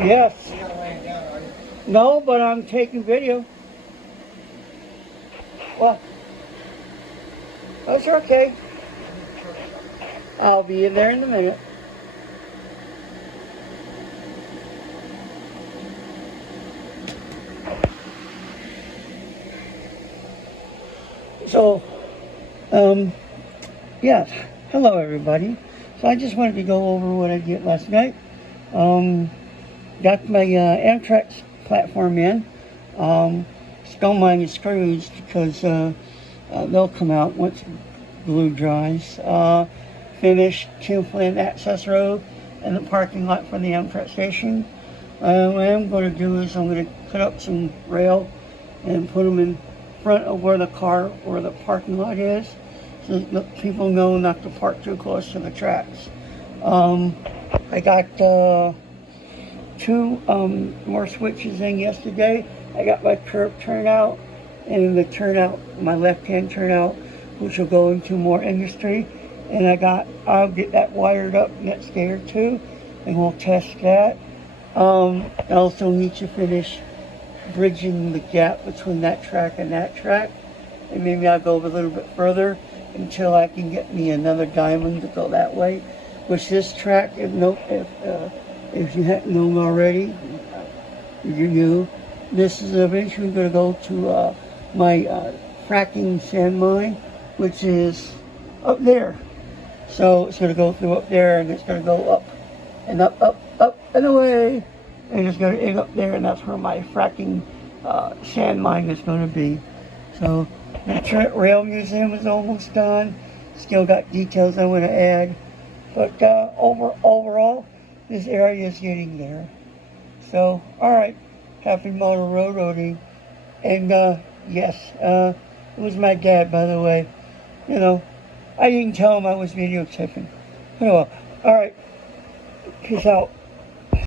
Yes. No, but I'm taking video. Well, that's okay. I'll be in there in a minute. So, yes. Hello, everybody. So I just wanted to go over what I did last night. Got my Amtrak Platform in. Still mine is screws because they'll come out once glue dries. Finished Flynn Access Road and the parking lot for the Amtrak station. What I'm going to do is I'm going to cut up some rail and put them in front of where the parking lot is, so that people know not to park too close to the tracks. I got 2 more switches in yesterday. I got my curb turnout and the turnout, my left-hand turnout, which will go into more industry. And I'll get that wired up next day or 2, and we'll test that. I also need to finish bridging the gap between that track and that track, and maybe I'll go a little bit further until I can get me another diamond to go that way. Which this track, if you hadn't known already, you knew, this is eventually going to go to my fracking sand mine, which is up there. So it's going to go through up there, and it's going to go up and up, up, up and away, and it's going to end up there, and that's where my fracking sand mine is going to be. So the Trent Rail Museum is almost done. Still got details I want to add, but overall, this area is getting there. So, all right, happy motor railroading. And yes, it was my dad, by the way. You know, I didn't tell him I was videotaping. Oh well. All right, peace out.